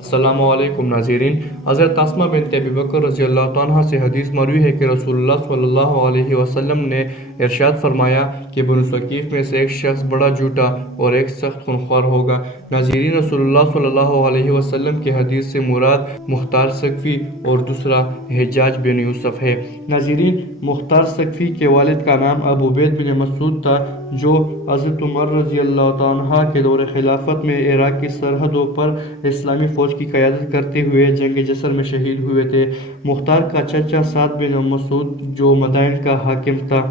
السلام علیکم ناظرین، حضرت اسماء بنت ابی بکر رضی اللہ عنہ سے حدیث مروی ہے کہ رسول اللہ صلی اللہ علیہ وسلم نے ارشاد فرمایا کہ بنو ثقیف میں سے ایک شخص بڑا جھوٹا اور ایک سخت خونخوار ہوگا۔ ناظرین، رسول اللہ صلی اللہ علیہ وسلم کی حدیث سے مراد مختار ثقفی اور دوسرا حجاج بن یوسف ہے۔ ناظرین، مختار ثقفی کے والد کا نام ابو عبید بن مسعود تھا، جو حضرت عمر رضی اللہ عنہ کے دور خلافت میں عراق کی سرحدوں پر اسلامی فوج کی قیادت کرتے ہوئے جنگ جسر میں شہید ہوئے تھے۔ مختار کا چچا سعد بن مسعود جو مدائن کا حاکم تھا۔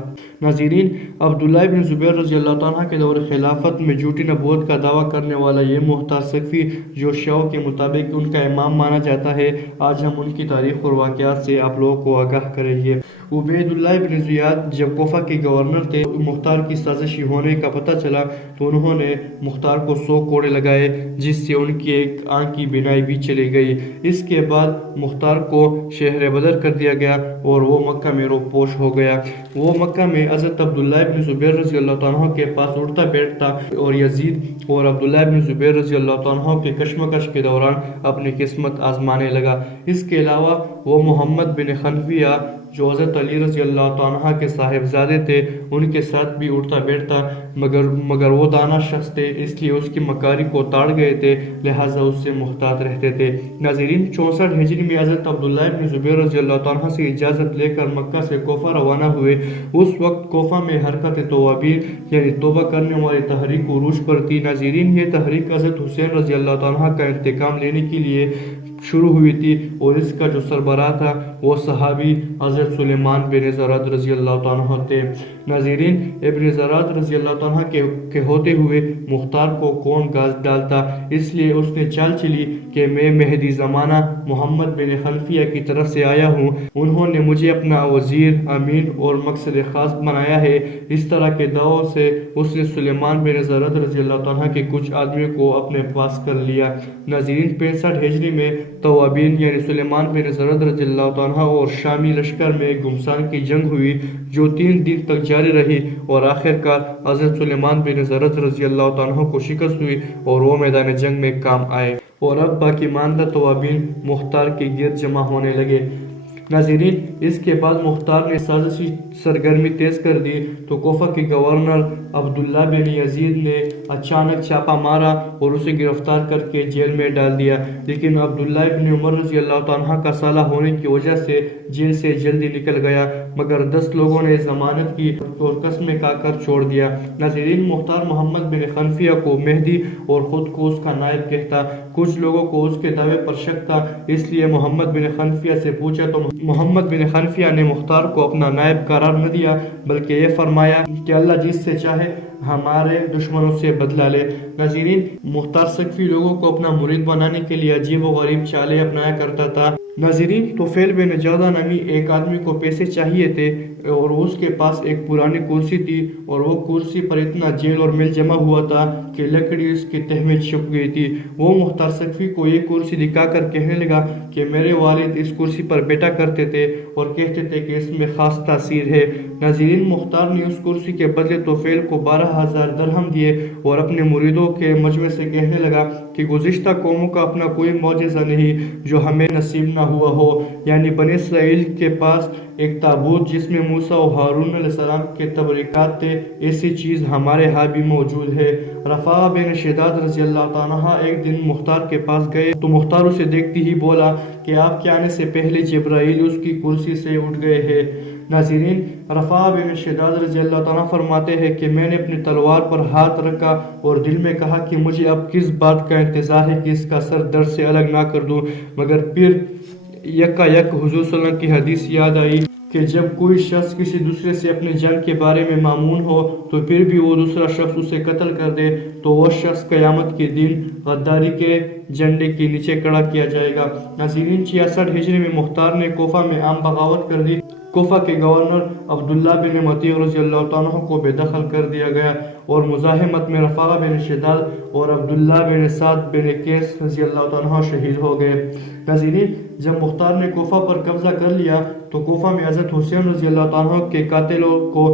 ناظرین، عبداللہ بن زبیر رضی اللہ عنہ کے دور خلافت میں جھوٹی نبوت کا دعویٰ کرنے والا یہ مختار ثقفی، جو شیعوں کے مطابق ان کا امام مانا جاتا ہے، آج ہم ان کی تاریخ اور واقعات سے آپ لوگوں کو آگاہ کریں گے۔ عبید اللہ بن زیاد جب کوفہ کے گورنر تھے، مختار کی سازشی ہونے کا پتہ چلا تو انہوں نے مختار کو 100 کوڑے لگائے، جس سے ان کی ایک آنکھ کی بینائی بھی چلی گئی۔ اس کے بعد مختار کو شہر بدر کر دیا گیا اور وہ مکہ میں روپوش ہو گیا۔ وہ مکہ میں حضرت عبداللہ بن زبیر رضی اللہ عنہ کے پاس اٹھتا بیٹھتا اور یزید اور عبداللہ بن زبیر رضی اللہ عنہ کے کشمکش کے دوران اپنی قسمت آزمانے لگا۔ اس کے علاوہ وہ محمد بن حنفیہ جو حضرت علی رضی اللہ عنہ کے صاحبزادے تھے، ان کے ساتھ بھی اٹھتا بیٹھتا، مگر وہ دانا شخص تھے، اس لیے اس کی مکاری کو تاڑ گئے تھے، لہٰذا اس سے محتاط رہتے تھے۔ ناظرین، 64 ہجری میں حضرت عبداللہ بن زبیر رضی اللہ عنہ سے اجازت لے کر مکہ سے کوفہ روانہ ہوئے۔ اس وقت کوفہ میں حرکت توابین یعنی توبہ کرنے والی تحریک عروج پر تھی۔ ناظرین، یہ تحریک حضرت حسین رضی اللہ عنہ کا انتقام لینے کے لیے شروع ہوئی تھی اور اس کا جو سربراہ تھا وہ صحابی حضرت سلیمان بن زراد رضی اللہ عنہ تھے۔ ناظرین، ابن زراد رضی اللہ عنہ کے ہوتے ہوئے مختار کو کون گاز ڈالتا، اس لیے اس نے چال چلی کہ میں مہدی زمانہ محمد بن حنفیہ کی طرف سے آیا ہوں، انہوں نے مجھے اپنا وزیر، امین اور مقصد خاص بنایا ہے۔ اس طرح کے دعووں سے اس نے سلیمان بن زراد رضی اللہ عنہ کے کچھ آدمیوں کو اپنے پاس کر لیا۔ ناظرین، 65 ہجری میں توابین یعنی سلیمان بن زراد رضی اللہ عنہ اور شامی لشکر میں گھمسان کی جنگ ہوئی، جو 3 دن تک جاری رہی اور آخر کار حضرت سلیمان بن زراد رضی اللہ عنہ کو شکست ہوئی اور وہ میدان جنگ میں کام آئے، اور اب باقی ماندہ توابین مختار کے گرد جمع ہونے لگے۔ ناظرین، اس کے بعد مختار نے سازشی سرگرمی تیز کر دی تو کوفہ کے گورنر عبداللہ بن یزید نے اچانک چھاپا مارا اور اسے گرفتار کر کے جیل میں ڈال دیا، لیکن عبداللہ بن عمر رضی اللہ عنہ کا سالہ ہونے کی وجہ سے جیل سے جلدی نکل گیا، مگر 10 لوگوں نے ضمانت کی اور قسمیں کھا کر چھوڑ دیا۔ ناظرین، مختار محمد بن حنفیہ کو مہدی اور خود کو اس کا نائب کہتا۔ کچھ لوگوں کو اس کے دعوے پر شک تھا، اس لیے محمد بن حنفیہ سے پوچھا تو محمد بن حنفیہ نے مختار کو اپنا نائب قرار نہ دیا، بلکہ یہ فرمایا کہ اللہ جس سے چاہے ہمارے دشمنوں سے بدلہ لے۔ ناظرین، مختار ثقفی لوگوں کو اپنا مرید بنانے کے لیے عجیب و غریب چالیں اپنایا کرتا تھا۔ ناظرین، طفیل بن جودہ نامی ایک آدمی کو پیسے چاہیے تھے اور اس کے پاس ایک پرانی کرسی تھی، اور وہ کرسی پر اتنا جیل اور میل جمع ہوا تھا کہ لکڑی اس کی تہ میں چھپ گئی تھی۔ وہ مختار ثقفی کو یہ کرسی دکھا کر کہنے لگا کہ میرے والد اس کرسی پر بیٹھا کرتے تھے اور کہتے تھے کہ اس میں خاص تاثیر ہے۔ ناظرین، مختار نے اس کرسی کے بدلے طفیل کو 12,000 درہم دیے اور اپنے مریدوں کے مجمع سے کہنے لگا کہ گزشتہ قوموں کا اپنا کوئی معجزہ نہیں جو ہمیں نصیب نہ ہوا ہو، یعنی بنی اسرائیل کے پاس ایک تابوت جس میں موسیٰ و ہارون علیہ السلام کے تبریکات تھے، ایسی چیز ہمارے ہاں بھی موجود ہے۔ رفاعہ بن شداد رضی اللہ عنہ ایک دن مختار کے پاس گئے تو مختار اسے دیکھتے ہی بولا کہ آپ کے آنے سے پہلے جبرائیل اس کی کرسی سے اٹھ گئے ہیں۔ ناظرین، رفاعہ بن شداد رضی اللہ عنہ فرماتے ہیں کہ میں نے اپنی تلوار پر ہاتھ رکھا اور دل میں کہا کہ مجھے اب کس بات کا انتظار ہے کہ اس کا سر درد سے الگ نہ کر دوں، مگر پھر یکا یک حضور صلی اللہ علیہ وسلم کی حدیث یاد آئی کہ جب کوئی شخص کسی دوسرے سے اپنے جان کے بارے میں مامون ہو تو پھر بھی وہ دوسرا شخص اسے قتل کر دے تو وہ شخص قیامت کے دن غداری کے جھنڈے کے نیچے کھڑا کیا جائے گا۔ ناظرین، 66 ہجری میں مختار نے کوفہ میں عام بغاوت کر دی۔ کوفہ کے گورنر عبداللہ بن مطیع رضی اللہ عنہ کو بے دخل کر دیا گیا اور مزاحمت میں رفاعہ بن شداد اور عبداللہ بن سعد بن قیس رضی اللہ عنہ شہید ہو گئے۔ ناظرین، جب مختار نے کوفہ پر قبضہ کر لیا تو کوفہ میں حضرت حسین رضی اللہ عنہ کے قاتلوں کو